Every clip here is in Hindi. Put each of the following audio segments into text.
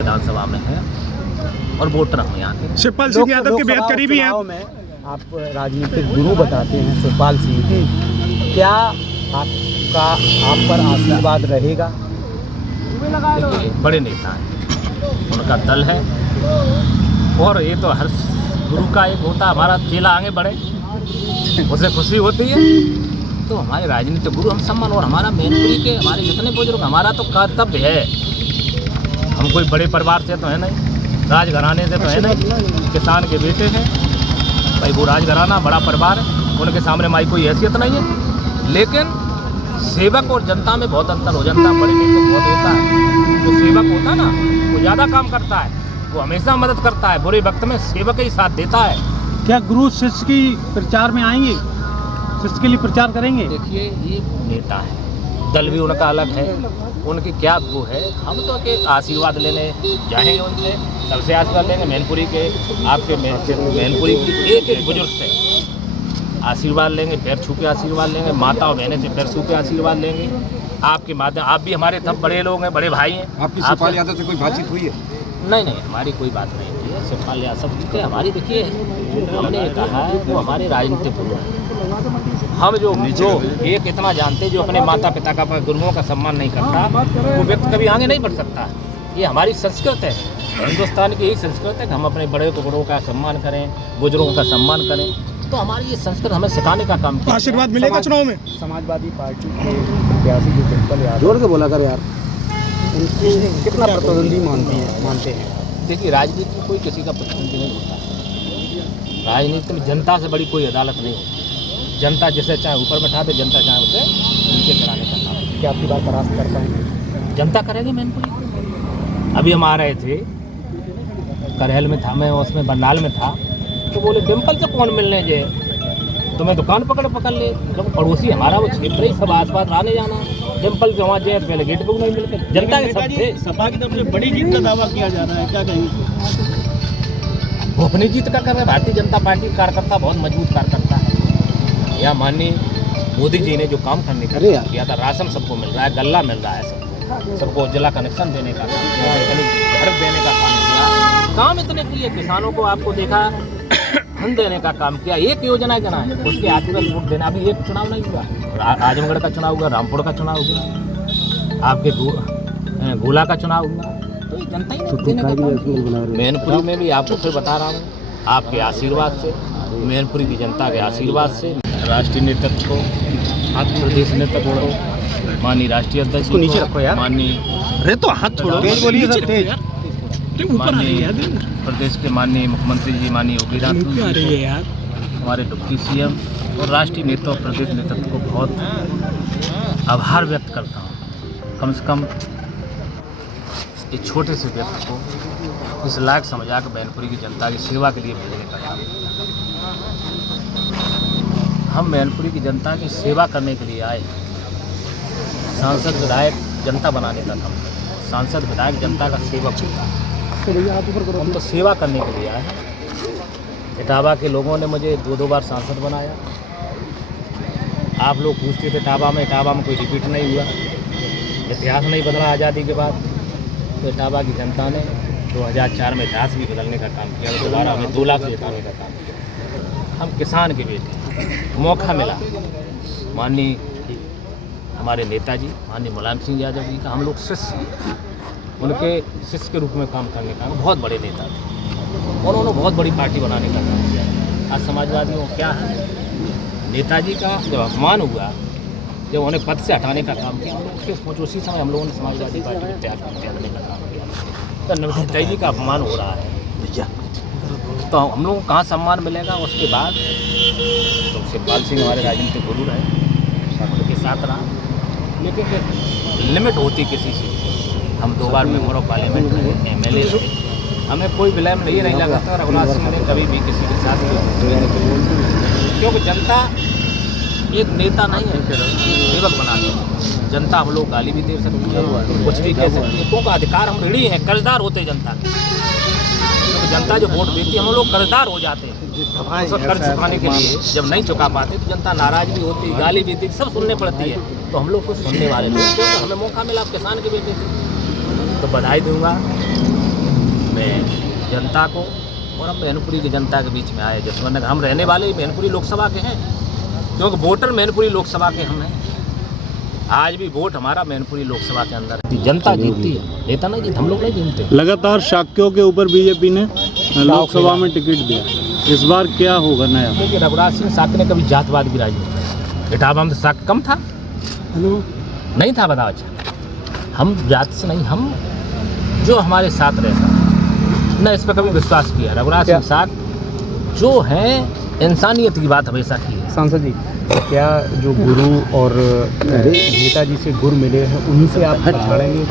विधानसभा में है और वोटर हूँ यहाँ के। शिवपाल सिंह यादव के बेहद करीबी हैं में आप राजनीतिक गुरु बताते हैं शिवपाल सिंह जी, क्या आपका आप पर आशीर्वाद रहेगा? देखिए, बड़े नेता हैं, उनका दल है और ये तो हर गुरु का एक होता, हमारा चेला आगे बढ़े उसे खुशी होती है। तो हमारे राजनीतिक गुरु हम सम्मान, और हमारा मैनपुरी के हमारे जितने बुजुर्ग, हमारा तो कर्तव्य है, हम कोई बड़े परिवार से तो है नहीं, राजघराने से तो है नहीं, किसान के बेटे हैं भाई, वो राजघराना बड़ा परिवार है, उनके सामने हमारी कोई हैसियत नहीं है। लेकिन सेवक और जनता में बहुत अंतर हो जाता है, बड़े नेता बहुत होता है, जो सेवक होता है ना वो ज़्यादा काम करता है, वो हमेशा मदद करता है, बुरे वक्त में सेवक ही साथ देता है। क्या गुरु शिष्य की प्रचार में आएंगे, शिष्य के लिए प्रचार करेंगे? देखिए, ये नेता है, दल भी उनका अलग है, उनकी क्या वो है, हम तो के आशीर्वाद लेने जाएंगे उनसे, सबसे आशीर्वाद लेंगे मैनपुरी के, आपके मैनपुरी की एक एक बुजुर्ग से आशीर्वाद लेंगे, पैर छू के आशीर्वाद लेंगे, माता और बहनें से पैर छू के आशीर्वाद लेंगे। आपके माध्यम, आप भी हमारे सब बड़े लोग हैं, बड़े भाई हैं। आपकी शिवपाल यादव से कोई बातचीत हुई है? नहीं, हमारी कोई बात नहीं हुई है शिवपाल यादव से हमारी। देखिए, हमने कहा है वो हमारे राजनीतिक गुरु हैं, हम जो एक इतना जानते हैं, जो अपने माता पिता का, गुरुओं का सम्मान नहीं करता वो व्यक्ति कभी आगे नहीं बढ़ सकता। ये हमारी संस्कृत है, हिंदुस्तान की यही संस्कृत है कि हम अपने बड़े बड़ों का सम्मान करें, बुजुर्गों का सम्मान करें। तो हमारी ये संस्कृत हमें सिखाने का काम किया। आशीर्वाद मिलेगा चुनाव में? समाजवादी पार्टी के प्रत्याशी जो डिम्पल यादव, जोड़ के बोला कर यार, उनको कितना प्रतिद्वंदी मानते हैं? देखिए, राजनीति में कोई किसी का प्रतिद्वंदी नहीं होता, राजनीति में जनता से बड़ी कोई अदालत नहीं होती, जनता जिसे चाहे ऊपर बैठा दे, जनता चाहे उसे नीचे कराने का काम। क्या आपकी बात पर रास्त कर पाएंगे? जनता करेगी मैनपुरी। अभी हम आ रहे थे, करेल में था मैं, उसमें बरनाल में था, तो बोले डिम्पल से कौन मिलने जे, तो मैं दुकान पकड़ ले, जब पड़ोसी हमारा वो क्षेत्र ही सब आस पास आने जाना, डिम्पल से वहाँ जाए पहले गेट पर नहीं मिलते, जनता के सब थे। सपा की तरफ से बड़ी जीत का दावा किया जा रहा है, क्या कहेंगे? वो अपनी जीत का कर रहे हैं, भारतीय जनता पार्टी कार्यकर्ता बहुत मजबूत कार्यकर्ता है। या माननीय मोदी जी ने जो काम करने का किया था, राशन सबको मिल रहा है, गल्ला मिल रहा है, सबको उज्ज्वला कनेक्शन देने का काम किया, घर देने का काम किया, काम इतने किए, किसानों को आपको देखा धन देने का काम किया, एक योजना जना है, उसके आगे वोट देना। अभी एक चुनाव नहीं हुआ, आजमगढ़ का चुनाव हुआ, रामपुर का चुनाव हुआ, आपके गोला का चुनाव हुआ, तो ये जनता ही नहीं देने का काम। मैनपुरी में भी आपको फिर बता रहा हूँ, आपके आशीर्वाद से, मैनपुरी की जनता के आशीर्वाद से, राष्ट्रीय नेतृत्व को, प्रदेश नेतृत्व को, माननीय राष्ट्रीय अध्यक्ष नीचे रखो यार, माननीय अरे तो हाथ छोड़ो, तेज बोलिए, माननीय प्रदेश के माननीय मुख्यमंत्री जी, माननीय योगी आदित्यनाथ जी, हमारे डिप्टी सीएम और राष्ट्रीय नेता और प्रदेश नेतृत्व को बहुत आभार व्यक्त करता हूँ। कम से कम इस छोटे से व्यक्ति को इस लायक समझा कर मैनपुरी की जनता की सेवा के लिए भेजने का काम किया। हम मैनपुरी की जनता की सेवा करने के लिए आए, सांसद विधायक जनता बनाने का काम करें, सांसद विधायक जनता का सेवक होता है, हम तो सेवा करने के लिए आए हैं। इटावा के लोगों ने मुझे दो बार सांसद बनाया। आप लोग पूछते थे इटावा में कोई रिपीट नहीं हुआ, इतिहास नहीं बदला आज़ादी के बाद, तो इटावा की जनता ने 2004 में इतिहास भी बदलने का काम किया, दोबारा हमें 2 लाख से जिताने का काम किया। हम किसान के बेटे, मौका मिला, माननीय हमारे नेताजी माननीय मुलायम सिंह यादव जी का हम लोग शिष्य, उनके शिष्य के रूप में काम करने का, बहुत बड़े नेता थे, उन्होंने बहुत बड़ी पार्टी बनाने का काम किया। आज समाजवादियों क्या है, नेताजी का जब अपमान हुआ, जब उन्हें पद से हटाने का काम किया, हम लोग उसके सोच उसी समय हम लोगों ने समाजवादी पार्टी को त्याग करने का काम किया। तो नेताजी का अपमान हो रहा है, तो हम लोगों को कहाँ सम्मान मिलेगा? उसके बाद तो शिवपाल सिंह हमारे राजनीतिक गुरु रहे, उनके साथ रहा, लेकिन लिमिट होती किसी चीज़। हम 2 बार मेंबर ऑफ पार्लियामेंट रहे, MLA रहे, हमें कोई ब्लेम नहीं लगा था रघुनाथ सिंह ने कभी भी किसी के साथ, क्योंकि जनता एक नेता नहीं है, सेवक बना देती जनता। हम लोग गाली भी दे सकती है, कुछ भी कह सकती है, क्योंकि अधिकार हम ऋणी हैं, कर्जदार होते जनता के, क्योंकि जनता जो वोट देती है हम लोग कर्जदार हो जाते हैं, उसका कर्ज चुकाने के लिए जब नहीं चुका पाते तो जनता नाराज भी होती, गाली भी देती, सब सुनने पड़ती है। तो हम लोग कुछ सुनने वाले लोग, तो हमें मौका मिला, किसान के बेटे थे, तो बधाई दूंगा जनता को, और हम मैनपुरी की जनता के बीच में आए। जसवंत नगर हम रहने वाले मैनपुरी लोकसभा के हैं, क्योंकि वोटर मैनपुरी लोकसभा के हम हैं। आज भी वोट हमारा मैनपुरी लोकसभा के अंदर है। जनता जीतती है, नेता नहीं जीत, हम लोग नहीं जीतते। लगातार शाक्यों के ऊपर बीजेपी ने लोकसभा में टिकट दिया, इस बार क्या होगा नया? देखिए, रघुराज सिंह साक्य ने कभी जातवाद की राजनीति, इटावा में साक्य कम था, नहीं था, बताओ। अच्छा, हम जात से नहीं, हम जो हमारे साथ रहता न इस पर कभी विश्वास किया। रघुराज सिंह साक्य जो है इंसानियत की बात हमेशा की है। सांसद जी, क्या जो गुरु और नेताजी से गुर मिले हैं उन्हीं से आप पछाड़ेंगे?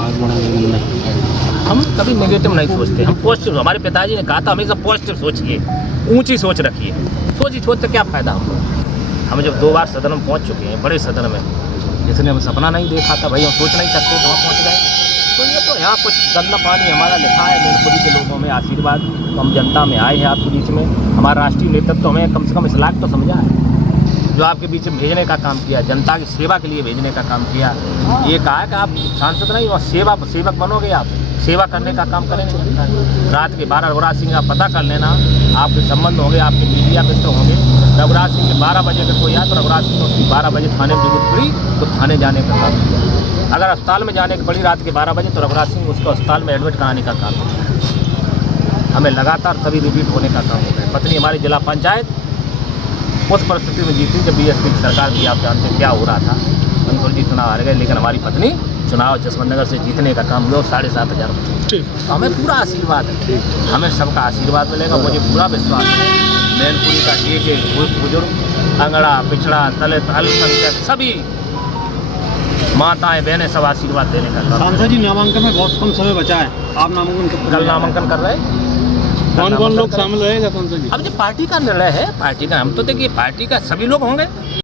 हम कभी नेगेटिव नहीं सोचते, हम पॉजिटिव। हमारे पिताजी ने कहा था हमेशा पॉजिटिव सोचिए, ऊंची सोच रखिए। सोच से क्या फ़ायदा हमको? हम जब 2 बार सदन में पहुंच चुके हैं, बड़े सदन में, जिसने हम सपना नहीं देखा था, भाई हम सोच नहीं सकते तो वहाँ पहुँच गए। तो ये तो यहाँ कुछ गंदा पानी हमारा लिखा है मैनपुरी के लोगों में आशीर्वाद। तो हम जनता में आए हैं आपके बीच में, हमारा राष्ट्रीय नेतृत्व तो हमें कम से कम इस लायक तो समझा है, जो आपके बीच में भेजने का काम किया, जनता की सेवा के लिए भेजने का काम किया। ये कहा है कि आप सांसद नहीं और सेवक बनोगे, आप सेवा करने का काम करेंगे। रात के 12 रघुराज सिंह का पता कर लेना, आपके संबंध होंगे, आपके मीडिया मित्र होंगे। रघुराज सिंह के 12 बजे अगर कोई आया तो रघुराज सिंह ने उसकी 12 बजे थाने में जरूरत पड़ी तो थाने जाने का काम किया। अगर अस्पताल में जाने की पड़ी रात के 12 बजे तो रघुराज सिंह उसको अस्पताल में एडमिट कराने का काम किया। हमें लगातार सभी रिपीट होने का काम होता है। पत्नी हमारी जिला पंचायत उस परिस्थिति में जीती जब बीएसपी की सरकार की, आप जानते हैं क्या हो रहा था। मनपुर जी चुनाव हार गए, लेकिन हमारी पत्नी चुनाव जसवंत नगर से जीतने का काम हुआ 7,500 वोट। हमें पूरा आशीर्वाद है, हमें सबका आशीर्वाद मिलेगा, मुझे पूरा विश्वास है। मैनपुरी का एक बुजुर्ग, अंगड़ा, पिछड़ा, दलित, अल्पसंख्यक सभी माताएं बहनें सब आशीर्वाद देने का। सांसद जी, नामांकन में बहुत कम समय बचा है, आप नामांकन कल नामांकन कर रहे हैं। कौन लोग शामिल रहेगा सांसद जी? अब जो पार्टी का निर्णय है, पार्टी का, हम तो देखिए पार्टी का सभी लोग होंगे।